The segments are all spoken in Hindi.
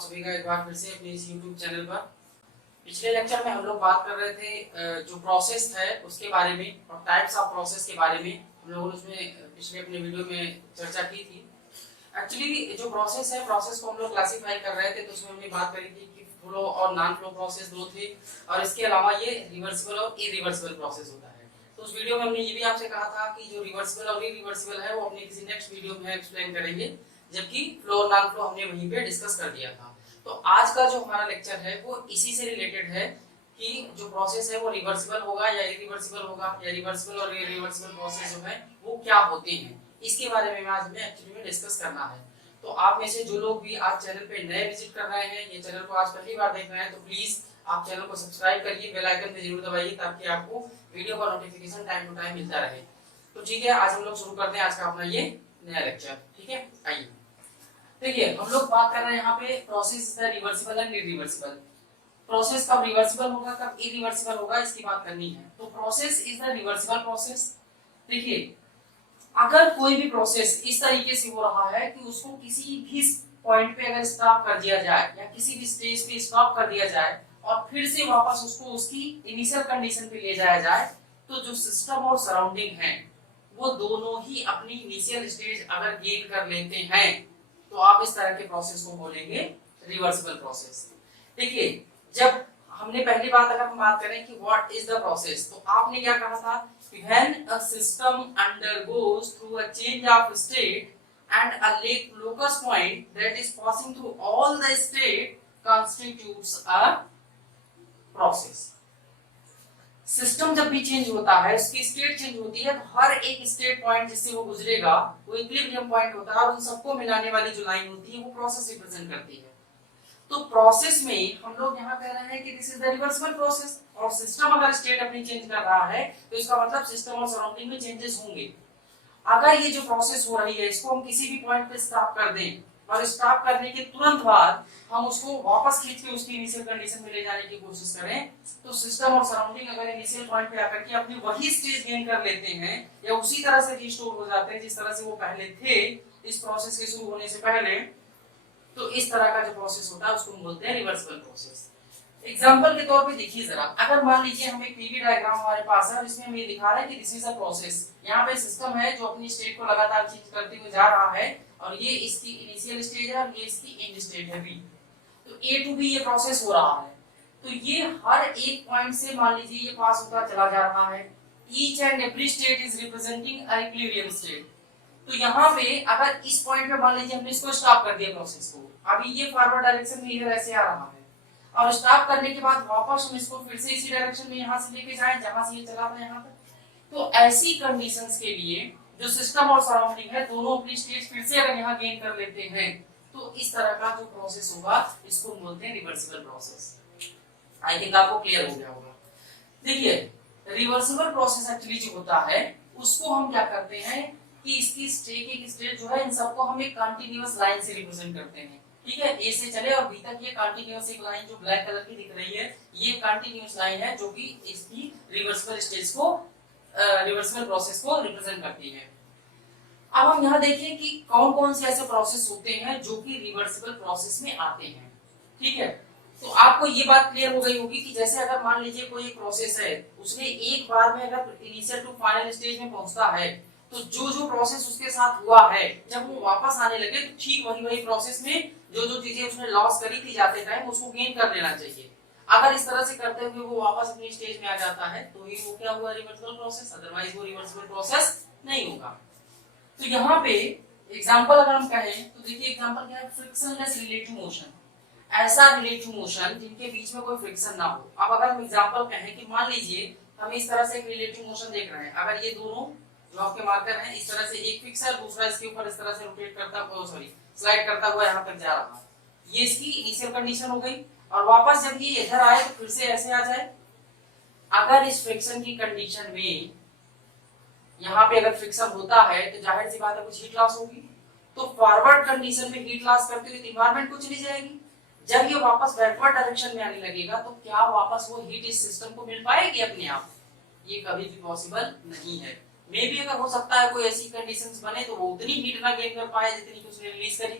आप सभी का एक बार फिर से अपने इस YouTube चैनल पर। पिछले लेक्चर में हम लोग बात कर रहे थे जो प्रोसेस है उसके बारे में और टाइप्स ऑफ प्रोसेस के बारे में। हम लोगों ने उसमें पिछले अपने वीडियो में चर्चा की थी। एक्चुअली जो प्रोसेस है, प्रोसेस को हम लोग क्लासीफाई कर रहे थे, तो उसमें हमने बात करी थी कि फ्लो और नॉन फ्लो प्रोसेस दो थे, और इसके अलावा ये रिवर्सिबल और इरिवर्सिबल प्रोसेस होता है। तो उस वीडियो में हमने ये भी आपसे कहा था कि जो रिवर्सिबल और इरिवर्सिबल है वो अपने किसी नेक्स्ट वीडियो में एक्सप्लेन करेंगे, जबकि फ्लो और नॉन फ्लो हमने वहीं पे डिस्कस कर दिया था। तो आज का जो हमारा लेक्चर है वो इसी से रिलेटेड है कि जो प्रोसेस है वो रिवर्सिबल होगा या इरिवर्सिबल होगा, या रिवर्सिबल और इरिवर्सिबल प्रोसेस जो है वो क्या होते हैं, इसके बारे में आज हमें एक्चुअली में डिस्कस करना है। तो आप में से जो लोग भी आज चैनल पे नए विजिट कर रहे हैं, ये चैनल को आज पहली बार देख रहे हैं, तो प्लीज आप चैनल को सब्सक्राइब करिए, बेल आइकन पे जरूर दबाइए ताकि आपको वीडियो का नोटिफिकेशन टाइम टू टाइम मिलता रहे। तो ठीक है, आज हम लोग शुरू करते हैं आज का अपना ये नया लेक्चर। ठीक है, आइए देखिए, हम लोग बात कर रहे हैं यहाँ पे process is the reversible and irreversible. Process कब रिवर्सिबल होगा, कब इरिवर्सिबल होगा, इसकी बात करनी है। तो process is the reversible process. देखिए, अगर कोई भी प्रोसेस इस तरीके से हो रहा है कि उसको किसी भी पॉइंट पे अगर स्टॉप कर दिया जाए या किसी भी स्टेज पे स्टॉप कर दिया जाए और फिर से वापस उसको उसकी इनिशियल कंडीशन पे ले जाया जाए, तो जो सिस्टम और सराउंडिंग है वो दोनों ही अपनी इनिशियल स्टेज अगर गेन कर लेते हैं, तो आप इस तरह के प्रोसेस को बोलेंगे रिवर्सिबल प्रोसेस। देखिए, जब हमने पहली बात अगर हम बात करें कि व्हाट इज द प्रोसेस, तो आपने क्या कहा था, when a system undergoes through a change of state and a locus point that is passing through all the state constitutes a process। System जब भी चेंज होता है, उसकी स्टेट चेंज होती है, तो हर एक स्टेट पॉइंट जिससे वो गुजरेगा वो इक्विलिब्रियम पॉइंट होता है, और उन सबको मिलाने वाली जो लाइन होती है वो प्रोसेस रिप्रेजेंट करती है। तो प्रोसेस में हम लोग यहाँ कह रहे हैं कि this is the reversible process, और सिस्टम अगर स्टेट अपनी चेंज कर रहा है तो इसका मतलब सिस्टम और सराउंडिंग में चेंजेस होंगे। अगर ये जो प्रोसेस हो रही है इसको हम किसी भी पॉइंट पे स्टॉप कर दें और स्टॉप करने के तुरंत बाद हम उसको वापस खींच के उसकी इनिशियल कंडीशन में ले जाने की कोशिश करें, तो सिस्टम और सराउंडिंग अगर इनिशियल पॉइंट पे आकर के अपनी वही स्टेज गेन कर लेते हैं या उसी तरह से रिस्टोर हो जाते हैं जिस तरह से वो पहले थे इस प्रोसेस के शुरू होने से पहले, तो इस तरह का जो प्रोसेस होता है उसको हम बोलते हैं रिवर्सिबल प्रोसेस। एग्जांपल के तौर पे देखिए जरा, अगर मान लीजिए हम एक पीवी डायग्राम हमारे पास है और इसमें हमें दिखा रहा है कि दिस इज अ प्रोसेस। यहाँ पे सिस्टम है जो अपनी स्टेट को लगातार चेंज करते हुए जा रहा है, और ये इसकी इनिशियल स्टेज है और ये इसकी एंड स्टेट है बी। तो ए टू बी ये प्रोसेस हो रहा है, तो ये हर एक पॉइंट से मान लीजिए ये पास होता चला जा रहा है। Each and every state is representing a equilibrium state. तो यहाँ पे अगर इस पॉइंट पे मान लीजिए हमने इसको स्टॉप कर दिया प्रोसेस को, अभी ये फॉरवर्ड डायरेक्शन में इधर ऐसे आ रहा है, और स्टॉप करने के बाद वापस हम इसको फिर से इसी डायरेक्शन में यहाँ से लेके जाएं जहां से ये चला था यहाँ तक। तो ऐसी कंडीशंस के लिए जो सिस्टम और सराउंडिंग है दोनों अपनी स्टेज फिर से अगर यहाँ गेन कर लेते हैं, तो इस तरह का जो प्रोसेस होगा इसको बोलते हैं रिवर्सिबल प्रोसेस। आई थिंक आपको क्लियर हो गया होगा। देखिए, रिवर्सिबल प्रोसेस एक्चुअली जो होता है उसको हम क्या करते हैं कि इसकी स्टेट जो है इन सबको हम एक कंटीन्यूअस लाइन से रिप्रेजेंट करते हैं। ठीक है, ए से चले और बी तक ये कंटीन्यूअस एक लाइन जो ब्लैक कलर की दिख रही है, ये कंटीन्यूअस लाइन है जो कि इसकी रिवर्सिबल स्टेज को रिवर्सिबल प्रोसेस को रिप्रेजेंट करती है। अब हम यहाँ देखिए कि कौन कौन से ऐसे प्रोसेस होते हैं जो कि रिवर्सिबल प्रोसेस में आते हैं। ठीक है, तो आपको ये बात क्लियर हो गई होगी कि जैसे अगर मान लीजिए कोई एक प्रोसेस है, उसने एक बार में अगर इनिशियल टू फाइनल स्टेज में पहुंचता है, तो जो जो प्रोसेस उसके साथ हुआ है जब वो वापस आने लगे तो ठीक वही प्रोसेस में जो जो चीजें उसने लॉस करी थी जाते टाइम उसको गेन कर लेना चाहिए। अगर इस तरह से करते हुए वो वापस अपनी स्टेज में आ जाता है तो ही वो क्या हुआ, रिवर्सिबल प्रोसेस, अदरवाइज वो रिवर्सिबल प्रोसेस नहीं होगा। तो यहाँ पे एग्जांपल अगर हम कहें तो देखिए, एग्जांपल क्या है, फ्रिक्शनलेस रिलेटिव मोशन। ऐसा रिलेटिव मोशन जिनके बीच में कोई फ्रिक्शन ना हो। अब अगर हम एग्जांपल कहें कि मान लीजिए हम इस तरह से एक रिलेटिव मोशन देख रहे हैं, अगर ये दोनों जो आपके मार्कर हैं इस तरह से एक फिक्स है, दूसरा इसके ऊपर इस तरह से रोटेट करता हुआ स्लाइड करता हुआ यहाँ तक जा रहा है, ये इसकी इनिशियल कंडीशन हो गई, और वापस जब ये इधर आए तो फिर से ऐसे आ जाए। अगर इस फ्रिक्शन की कंडीशन में यहाँ पे अगर फ्रिक्शन होता है तो जाहिर सी बात है कुछ हीट लॉस होगी, तो फॉरवर्ड कंडीशन में हीट लॉस करते हुए एनवायरनमेंट को चली जाएगी। जब ये वापस बैकवर्ड डायरेक्शन में आने लगेगा तो क्या वापस वो हीट इस सिस्टम को मिल पाएगी अपने आप? ये कभी भी पॉसिबल नहीं है। मे भी अगर हो सकता है कोई ऐसी कंडीशंस बने तो वो उतनी हीट ना गेन कर पाए जितनी कि उसने रिलीज करी।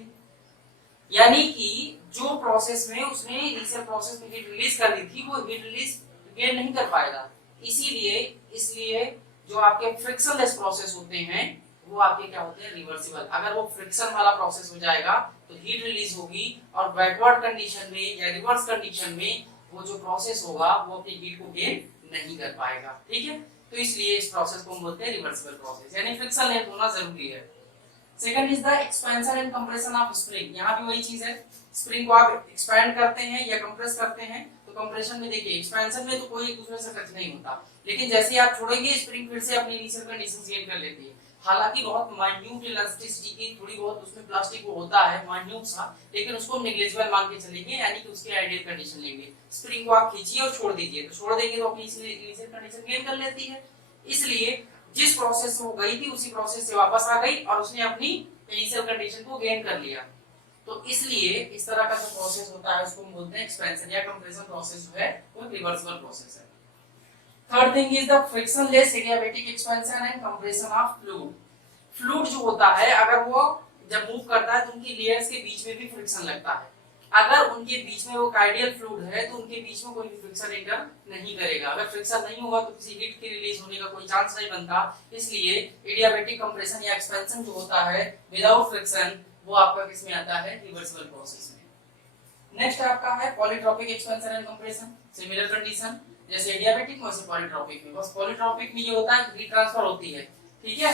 यानी कि जो प्रोसेस में उसने इनिशियल प्रोसेस में हीट रिलीज कर दी थी वो हीट रिलीज गेन नहीं कर पाएगा। इसीलिए इसलिए जो आपके फ्रिक्शनलेस प्रोसेस होते हैं वो आपके क्या होते हैं, रिवर्सिबल। अगर वो फ्रिक्शन वाला प्रोसेस हो जाएगा तो हीट रिलीज होगी और बैकवर्ड कंडीशन में या रिवर्स कंडीशन में वो जो प्रोसेस होगा वो अपनी हीट को गेन नहीं कर पाएगा। ठीक है, तो इसलिए इस प्रोसेस को हम बोलते हैं रिवर्सिबल प्रोसेस, यानी फ्रिक्शनलेस होना जरूरी है। Second is the expansion and compression of spring. यहाँ भी वही चीज है, स्प्रिंग को आप एक्सपैंड करते हैं या कंप्रेस करते हैं तो कंप्रेशन में देखिए एक्सपेंशन में तो कोई दूसरे से टच नहीं होता, लेकिन जैसे आप छोड़ेंगे स्प्रिंग फिर से अपनी इनिशियल कंडीशंस गेन कर लेती है। हालांकि बहुत माइन्यूट इलास्टिसिटी की थोड़ी बहुत उसमें प्लास्टिक को होता है माइन्यूट सा, लेकिन उसको नेग्लिजिबल मान के चलेंगे, यानी कि उसकी आइडियल कंडीशन लेंगे। स्प्रिंग को आप खींचिए और छोड़ दीजिए तो छोड़ देंगे तो अपनी इनिशियल कंडीशन गेन कर लेती है। इसलिए जिस प्रोसेस से वो गई थी उसी प्रोसेस से वापस आ गई और उसने अपनी इनिशियल कंडीशन को गेन कर लिया। तो इसलिए इस तरह का जो प्रोसेस होता है उसको हम बोलते हैं एक्सपेंशन या कंप्रेशन प्रोसेस जो है वो रिवर्सिबल प्रोसेस है। Third thing is the frictionless adiabatic expansion and compression of fluid. Fluid जो होता है अगर वो जब मूव करता है तो उनकी लेयर्स के बीच में भी फ्रिक्शन लगता है। अगर उनके बीच में वो आइडियल फ्लूइड है तो उनके बीच में कोई भी फ्रिक्शन एंटर नहीं करेगा। अगर फ्रिक्शन नहीं होगा तो किसी हीट की रिलीज होने का कोई चांस नहीं बनता। इसलिए एडियाबैटिक कंप्रेशन या एक्सपेंशन जो होता है विदाउट फ्रिक्शन वो आपका किस में आता है, रिवर्सिबल प्रोसेस में। नेक्स्ट आपका है polytropic expansion and compression. Similar condition जैसे एडियाबैटिक में वैसे पॉलीट्रॉपिक में, बस पॉलीट्रॉपिक में ये होता है हीट ट्रांसफर होती है। ठीक है,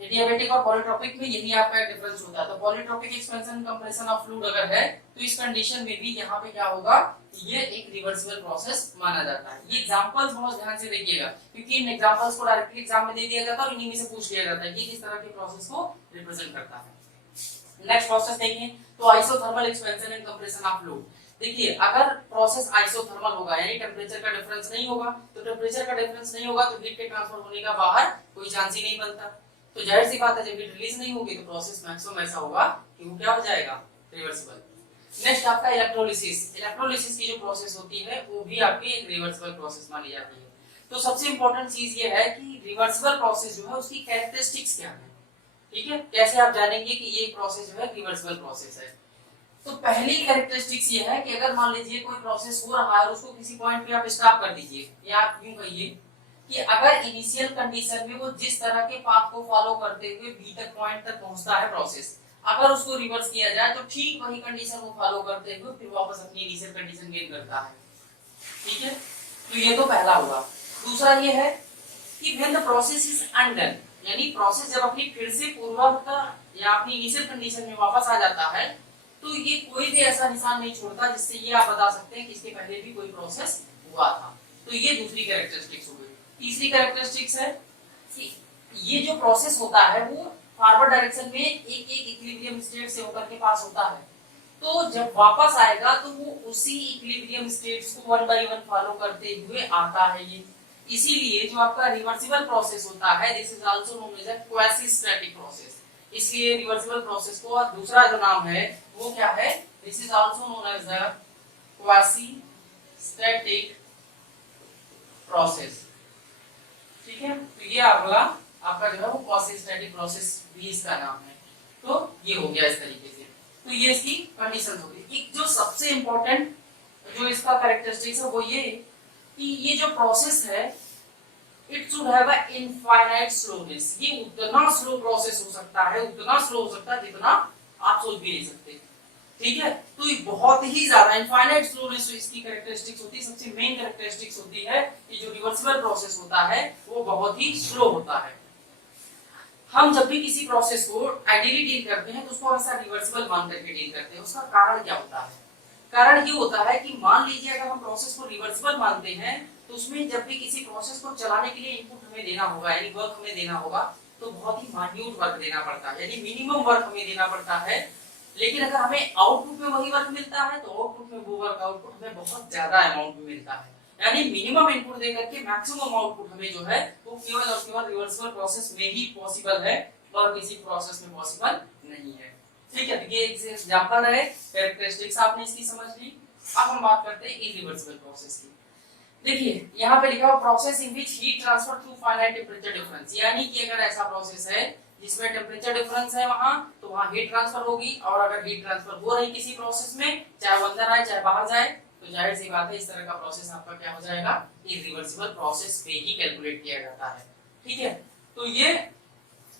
एडियाबैटिक और पॉलीट्रॉपिक में यही आपका एक डिफरेंस होता है। तो polytropic expansion compression of fluid अगर है तो इस कंडीशन में भी यहाँ पे क्या होगा, ये एक रिवर्सिबल प्रोसेस माना जाता है। ये एग्जांपल्स बहुत ध्यान से देखिएगा क्योंकि इन एग्जांपल्स को डायरेक्टली एग्जाम में दे दिया जाता है और इन्हीं में से पूछ लिया जाता है कि किस तरह के प्रोसेस को रिप्रेजेंट करता है। नेक्स्ट प्रोसेस देखें तो isothermal expansion and compression of fluid. देखिए अगर प्रोसेस आइसोथर्मल होगा यानी टेंपरेचर का डिफरेंस नहीं होगा, तो टेंपरेचर का डिफरेंस नहीं होगा तो हीट के ट्रांसफर होने का बाहर कोई चांस ही नहीं बनता। तो जाहिर सी बात है जब हीट रिलीज नहीं होगी तो प्रोसेस मैक्सिमम ऐसा होगा कि वो क्या हो जाएगा, रिवर्सिबल। नेक्स्ट आपका इलेक्ट्रोलिसिस। इलेक्ट्रोलिसिस की जो प्रोसेस होती है वो भी आपकी एक रिवर्सिबल प्रोसेस मानी जाती है। तो सबसे इंपॉर्टेंट चीज ये है कि रिवर्सिबल प्रोसेस जो है उसकी कैरेक्टरिस्टिक्स क्या है। ठीक है, कैसे आप जानेंगे कि ये प्रोसेस जो है रिवर्सिबल प्रोसेस है। तो पहली कैरेक्टरिस्टिक्स ये है कि अगर मान लीजिए कोई प्रोसेस हो रहा है और उसको किसी पॉइंट पे आप स्टॉप कर दीजिए, या आप यूं कहिए कि अगर इनिशियल कंडीशन में वो जिस तरह के पाथ को फॉलो करते हुए बी तक पॉइंट तक पहुंचता है प्रोसेस, अगर उसको रिवर्स किया जाए तो ठीक वही कंडीशन को फॉलो करते हुए फिर वापस अपनी इनिशियल कंडीशन गेन करता है। ठीक है, तो ये तो पहला हुआ। दूसरा ये है कि when the process is undone, यानी प्रोसेस जब अपनी फिर से पूर्ववत या अपनी इनिशियल कंडीशन में वापस आ जाता है तो ये कोई भी ऐसा निशान नहीं छोड़ता जिससे ये आप बता सकते हैं कि इसके पहले भी कोई प्रोसेस हुआ था। तो ये दूसरी कैरेक्टरिस्टिक्स हो गई। तीसरी कैरेक्टरिस्टिक्स है कि ये जो प्रोसेस होता है वो फॉरवर्ड डायरेक्शन में एक एक इक्विलिब्रियम स्टेट से होकर के पास होता है। तो जब वापस आएगा तो वो उसी इक्विलिब्रियम स्टेट्स को वन बाय वन फॉलो करते हुए आता है ये। इसीलिए जो आपका रिवर्सिबल प्रोसेस होता है this is also known as a quasi static process. इसलिए रिवर्सिबल प्रोसेस को दूसरा जो नाम है वो क्या है, this is also known as a quasi static process. ठीक है, तो ये अगला आपका जो है वो क्वासी स्टैटिक प्रोसेस भी इसका नाम है। तो ये हो गया इस तरीके से। तो ये इसकी कंडीशन हो गई। एक जो सबसे इंपॉर्टेंट जो इसका कैरेक्टरिस्टिक्स है वो ये कि ये जो प्रोसेस है it should have a infinite slowness. ये उतना स्लो प्रोसेस हो सकता है, उतना स्लो हो सकता है जितना आप सोच भी नहीं सकते। ठीक है, तो ये बहुत ही ज्यादा इनफाइनाइट स्लोनेस जो इसकी कैरेक्टरिस्टिक्स होती है, सबसे मेन कैरेक्टरिस्टिक्स होती है कि जो रिवर्सिबल प्रोसेस होता है वो बहुत ही स्लो होता है। हम जब भी किसी प्रोसेस को आइडियली डील करते हैं तो उसको हमेशा रिवर्सिबल मान करके डील करते हैं। उसका कारण क्या होता है, कारण ये होता है कि मान लीजिए अगर हम प्रोसेस को रिवर्सिबल मानते हैं तो उसमें जब भी किसी प्रोसेस को चलाने के लिए इनपुट हमें देना होगा यानी वर्क हमें देना होगा तो बहुत ही माइन्यूट वर्क देना पड़ता है, यानी मिनिमम वर्क हमें देना पड़ता है। लेकिन अगर हमें आउटपुट में वही वर्क मिलता है तो आउटपुट में वो वर्क आउटपुट हमें बहुत ज्यादा अमाउंट में मिलता है। यानी मिनिमम इनपुट देकर के मैक्सिमम आउटपुट हमें जो है वो केवल और केवल रिवर्सिबल प्रोसेस में ही पॉसिबल है और किसी प्रोसेस में पॉसिबल नहीं है। ठीक है, तो ये एक एग्जांपल रहे, कैरेक्टरिस्टिक्स आपने इसकी समझ ली। अब हम बात करते हैं इरिवर्सिबल प्रोसेस की। देखिए यहाँ पे लिखा हुआ process in which heat transfer through finite temperature difference, यानी कि अगर ऐसा प्रोसेस है जिसमें टेम्परेचर डिफरेंस है वहां, तो वहां हीट ट्रांसफर होगी, और अगर हीट ट्रांसफर हो रही किसी प्रोसेस में, चाहे वो अंदर आए चाहे बाहर जाए, तो जाहिर सी बात है इस तरह का प्रोसेस आपका क्या हो जाएगा, इरिवर्सिबल प्रोसेस पे ही कैलकुलेट किया जाता है। ठीक है, तो ये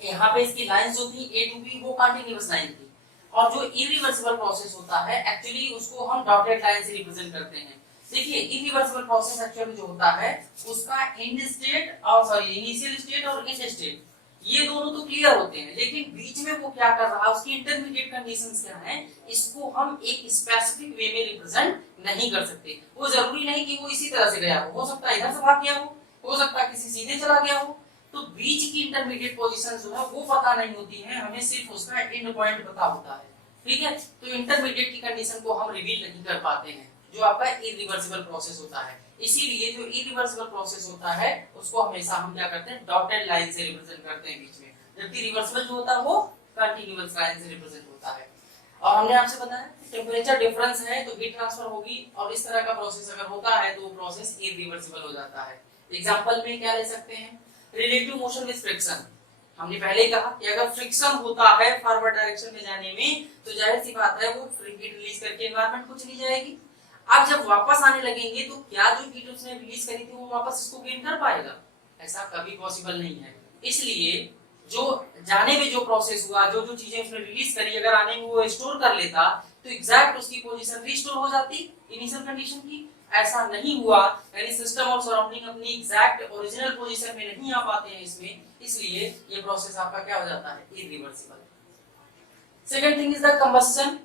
यहाँ पे इसकी लाइंस जो थी ए टू बी वो कंटिन्यूअस लाइन थी, और जो इरिवर्सिबल प्रोसेस होता है एक्चुअली उसको हम डॉटेड लाइन से रिप्रेजेंट करते हैं। देखिए इरिवर्सिबल प्रोसेस एक्चुअली जो होता है उसका एंड स्टेट और सॉरी इनिशियल स्टेट और एंड स्टेट ये दोनों तो क्लियर होते हैं, लेकिन बीच में वो क्या कर रहा है, उसकी इंटरमीडिएट कंडीशंस क्या है, इसको हम एक स्पेसिफिक वे में रिप्रेजेंट नहीं कर सकते। वो जरूरी नहीं कि वो इसी तरह से गया हो सकता है इधर से भाग गया हो सकता है किसी सीधे चला गया हो, तो बीच की इंटरमीडिएट पोजीशन जो है वो पता नहीं होती है, हमें सिर्फ उसका एंड पॉइंट पता होता है। ठीक है, तो इंटरमीडिएट की कंडीशन को हम रिवील नहीं कर पाते हैं, जो आपका इरिवर्सिबल प्रोसेस होता है। इसीलिए जो इरिवर्सिबल प्रोसेस होता है उसको हमेशा हम क्या करते हैं, डॉटेड लाइन से रिप्रेजेंट करते हैं बीच में, जबकि रिवर्सिबल जो होता है वो कंटीन्यूअस लाइन से रिप्रेजेंट होता है। और हमने आपसे बताया टेम्परेचर डिफरेंस है तो हीट ट्रांसफर होगी, और इस तरह का प्रोसेस अगर होता है तो वो प्रोसेस इरिवर्सिबल हो जाता है। एग्जांपल में क्या ले सकते हैं, रिलेटिव मोशन विद फ्रिक्शन। हमने पहले ही कहा कि अगर फ्रिक्शन होता है फॉरवर्ड डायरेक्शन में जाने में, तो जाहिर सी बात है वो हीट रिलीज करके एनवायरनमेंट को चली जाएगी। अब जब वापस आने लगेंगे तो क्या जो हीट उसने रिलीज करी थी वो वापस इसको गेन कर पाएगा, ऐसा कभी पॉसिबल नहीं है। इसलिए जो जाने में जो प्रोसेस हुआ, जो जो चीजें उसने रिलीज करी, अगर आने में वो स्टोर कर लेता तो एग्जैक्ट उसकी पोजीशन रिस्टोर हो जाती इनिशियल कंडीशन की। ऐसा नहीं हुआ, यानी सिस्टम और सराउंडिंग अपनी एग्जैक्ट ओरिजिनल पोजीशन में नहीं आ पाते हैं इसमें, इसलिए ये प्रोसेस आपका क्या हो जाता है, irreversible. Second thing is the combustion.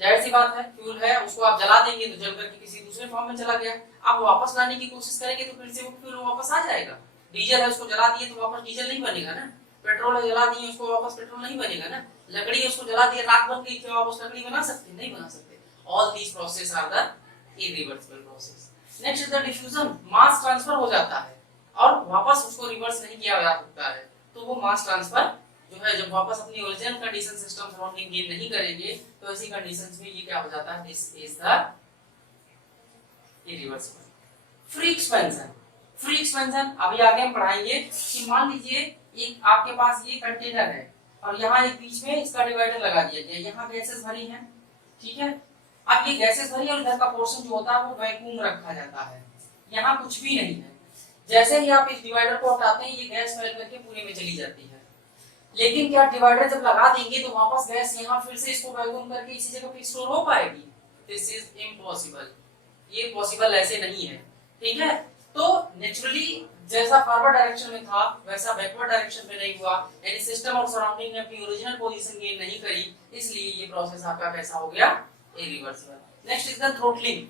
जाहिर सी बात है फ्यूल है उसको आप जला देंगे तो जल करके किसी दूसरे फॉर्म में चला गया, आप वापस लाने की कोशिश करेंगे तो फिर से वो फ्यूल वापस आ जाएगा। डीजल है उसको जला दिए तो वापस डीजल नहीं बनेगा ना, पेट्रोल है जला दिए उसको वापस पेट्रोल नहीं बनेगा ना, लकड़ी है उसको जला दिए राख बन गई क्या वापस लकड़ी बना सकते, नहीं बना सकते। All these process are the irreversible process. Next is the diffusion. Mass transfer हो जाता है और वापस उसको रिवर्स नहीं किया जा सकता है, तो वो मास ट्रांसफर जो है जब वापस अपनी original condition system surrounding gain नहीं करेंगे तो ऐसी कंडीशंस में ये क्या हो जाता है, this is the irreversible. Free expansion. Free expansion अभी आगे हम पढ़ाएंगे कि मान लीजिए एक आपके पास ये कंटेनर है और यहाँ एक बीच में इसका डिवाइडर लगा दिया गया, यहाँ गैसेस भरी हैं, ठीक है। अब ये गैसेस भरी और इधर का पोर्शन जो होता है वो वैक्यूम रखा जाता है, यहाँ कुछ भी नहीं है। जैसे ही आप इस डिवाइडर को हटाते हैं ये गैस फैल करके पूरे में चली जाती है, लेकिन क्या डिवाइडर जब लगा देंगे तो वापस गैस यहाँ फिर से इसको वैक्यूम करके इसी जगह पे स्टोर हो पाएगी? दिस इज इम्पॉसिबल, ये पॉसिबल ऐसे नहीं है, ठीक है। तो नेचुरली जैसा फॉरवर्ड डायरेक्शन में था वैसा बैकवर्ड डायरेक्शन में नहीं हुआ, यानी सिस्टम और सराउंडिंग ने अपनी ओरिजिनल पोजीशन गेन नहीं करी, इसलिए ये प्रोसेस आपका कैसा हो गया, irreversible. Next is the throttling.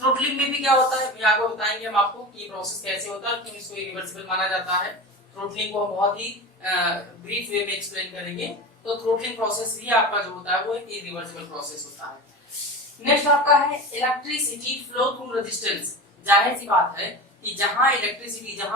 Throttling में भी क्या होता है, अभी आगे बताएंगे हम आपको कि ये प्रोसेस कैसे होता है, क्यों इसको इरिवर्सिबल माना जाता है। थ्रोटलिंग को हम बहुत ही ब्रीफ वे में एक्सप्लेन करेंगे। तो थ्रोटलिंग प्रोसेस भी आपका जो होता है वो एक इरिवर्सिबल प्रोसेस होता है। नेक्स्ट आपका है इलेक्ट्रिसिटी फ्लो थ्रू रेजिस्टेंस। जाहिर सी बात है कि जहां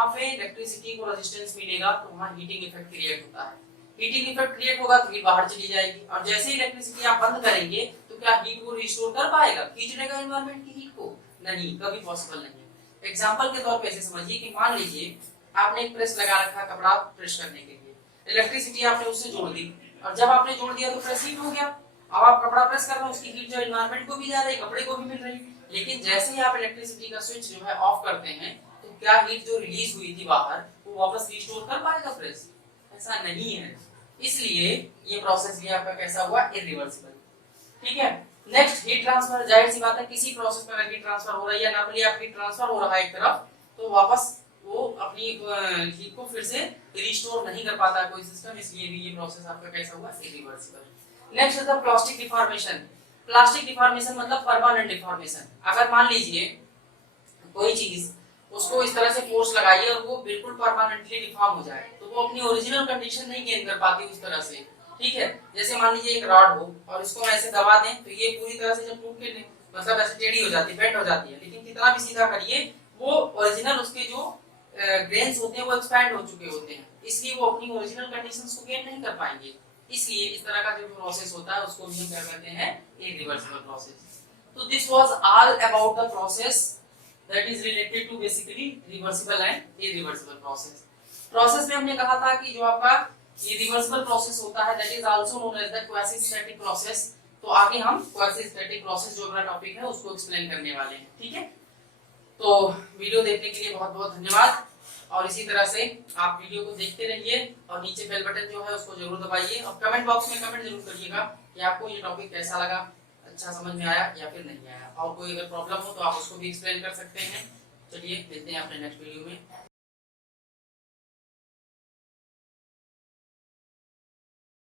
पे इलेक्ट्रिसिटी को रेजिस्टेंस मिलेगा तो वहां हीटिंग इफेक्ट क्रिएट होता है। हीटिंग इफेक्ट क्रिएट होगा तो हीट बाहर चली जाएगी, और जैसे इलेक्ट्रिसिटी आप बंद करेंगे तो क्या हीट को रिस्टोर कर पाएगा, खींच लेगा एनवायरनमेंट की हीट को? नहीं, कभी पॉसिबल नहीं है। एग्जांपल के तौर पे ऐसे समझिए कि मान लीजिए आपने एक प्रेस लगा रखा कपड़ा प्रेस करने के लिए, इलेक्ट्रिसिटी आपने उससे जोड़ दी, और जब आपने जोड़ दिया तो प्रेस हीट हो गया। अब आप कपड़ा प्रेस कर रहे हो, उसकी हीट जो एनवायरनमेंट को भी जा रही है, कपड़े को भी मिल रही है, लेकिन जैसे ही आप इलेक्ट्रिसिटी का स्विच जो है ऑफ करते हैं तो क्या हीट जो रिलीज हुई थी बाहर वो वापस रिस्टोर कर पाएगा प्रेस? ऐसा नहीं है, इसलिए ये प्रोसेस भी आपका कैसा हुआ, इरिवर्सिबल, ठीक है। Next heat transfer. जाहिर सी बात है किसी प्रोसेस में अगर हीट ट्रांसफर हो रही है, नॉर्मली आप हीट ट्रांसफर हो रहा है एक तरफ, तो वापस वो अपनी हीट को फिर से रिस्टोर नहीं कर पाता कोई सिस्टम, इसलिए भी ये प्रोसेस आपका कैसा हुआ, इरिवर्सिबल। नेक्स्ट है प्लास्टिक डिफॉर्मेशन। प्लास्टिक डिफॉर्मेशन मतलब परमानेंट डिफॉर्मेशन। अगर मान लीजिए कोई चीज उसको इस तरह से फोर्स लगाइए और वो बिल्कुल परमानेंटली डिफॉर्म हो जाए तो वो अपनी ओरिजिनल कंडीशन नहीं गेन कर पाती उस तरह से, ठीक है। जैसे मान लीजिए एक रॉड हो और इसको ऐसे दबा दें तो ये पूरी तरह से जब टूट के मतलब ऐसे टेढ़ी हो जाती है, बेंड हो जाती है, लेकिन कितना भी सीधा करिए वो ओरिजिनल उसके जो ग्रेन्स होते हैं वो एक्सपैंड हो चुके होते हैं, इसलिए वो अपनी ओरिजिनल कंडीशंस को गेन नहीं कर पाएंगे। इसलिए इस तरह का जो प्रोसेस होता है उसको हम क्या कहते हैं, इरिवर्सिबल प्रोसेस। तो this was all about the process that is related to basically reversible and irreversible process। Process में हमने कहा था कि जो आपका ये रिवर्सिबल प्रोसेस होता है, that is also known as the quasi static process. तो आगे हम क्वासी स्टैटिक प्रोसेस जो हमारा टॉपिक है उसको एक्सप्लेन करने वाले हैं, ठीक है। तो वीडियो देखने के लिए बहुत बहुत धन्यवाद, और इसी तरह से आप वीडियो को देखते रहिए और नीचे बेल बटन जो है उसको जरूर दबाइए, और कमेंट बॉक्स में कमेंट जरूर करिएगा कि आपको ये टॉपिक कैसा लगा, अच्छा समझ में आया या फिर नहीं आया, और कोई अगर प्रॉब्लम हो तो आप उसको भी एक्सप्लेन कर सकते हैं। चलिए मिलते हैं अपने नेक्स्ट वीडियो में।